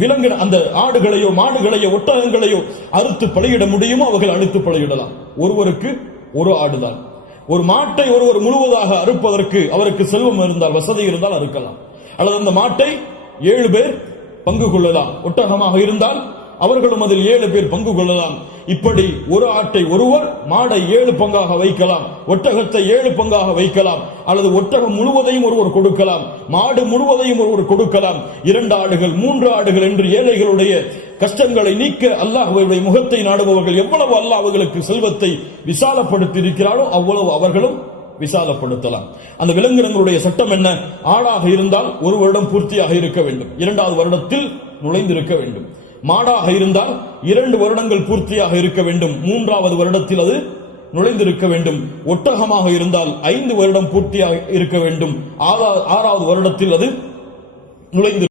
விலங்கு அந்த ஆடுகளையோ மாடுகளையோ ஒட்டகங்களையோ அறுத்து பலியிட முடியுமோ அவர்கள் அறுத்து பலியிடலாம். ஒருவருக்கு ஒரு ஆடுதான். ஒரு மாட்டை ஒருவர் முழுவதாக அறுப்பதற்கு அவருக்கு செல்வம் இருந்தால், வசதி இருந்தால் அறுக்கலாம். அல்லது அந்த மாட்டை 7 பேர் பங்கு கொள்ளலாம். ஒட்டகமாக இருந்தால் அவர்களும் அதில் 7 பேர் பங்கு கொள்ளலாம். இப்படி ஒரு ஆட்டை ஒருவர், மாடை 7 பங்காக வைக்கலாம், ஒட்டகத்தை 7 பங்காக வைக்கலாம். அல்லது ஒட்டகம் முழுவதையும் ஒருவர் கொடுக்கலாம், மாடு முழுவதையும் ஒருவர் கொடுக்கலாம். 2 ஆடுகள் 3 ஆடுகள் என்று ஏழைகளுடைய கஷ்டங்களை நீக்க அல்லாஹ்வுடைய முகத்தை நாடுபவர்கள் எவ்வளவு அல்லாஹ் அவர்களுக்கு செல்வத்தை விசாலப்படுத்தி இருக்கிறாரோ அவ்வளவு அவர்களும் விசாலப்படுத்தலாம். அந்த விலங்கினங்களுடைய சட்டம் என்ன? ஆடாக இருந்தால் 1 வருடம் பூர்த்தியாக இருக்க வேண்டும், 2வது வருடத்தில் நுழைந்திருக்க வேண்டும். மாடாக இருந்தால் 2 வருடங்கள் பூர்த்தியாக இருக்க வேண்டும், 3வது வருடத்தில் அது நுழைந்திருக்க வேண்டும். ஒட்டகமாக இருந்தால் 5 வருடம் பூர்த்தியாக இருக்க வேண்டும், 6வது வருடத்தில் அது நுழைந்து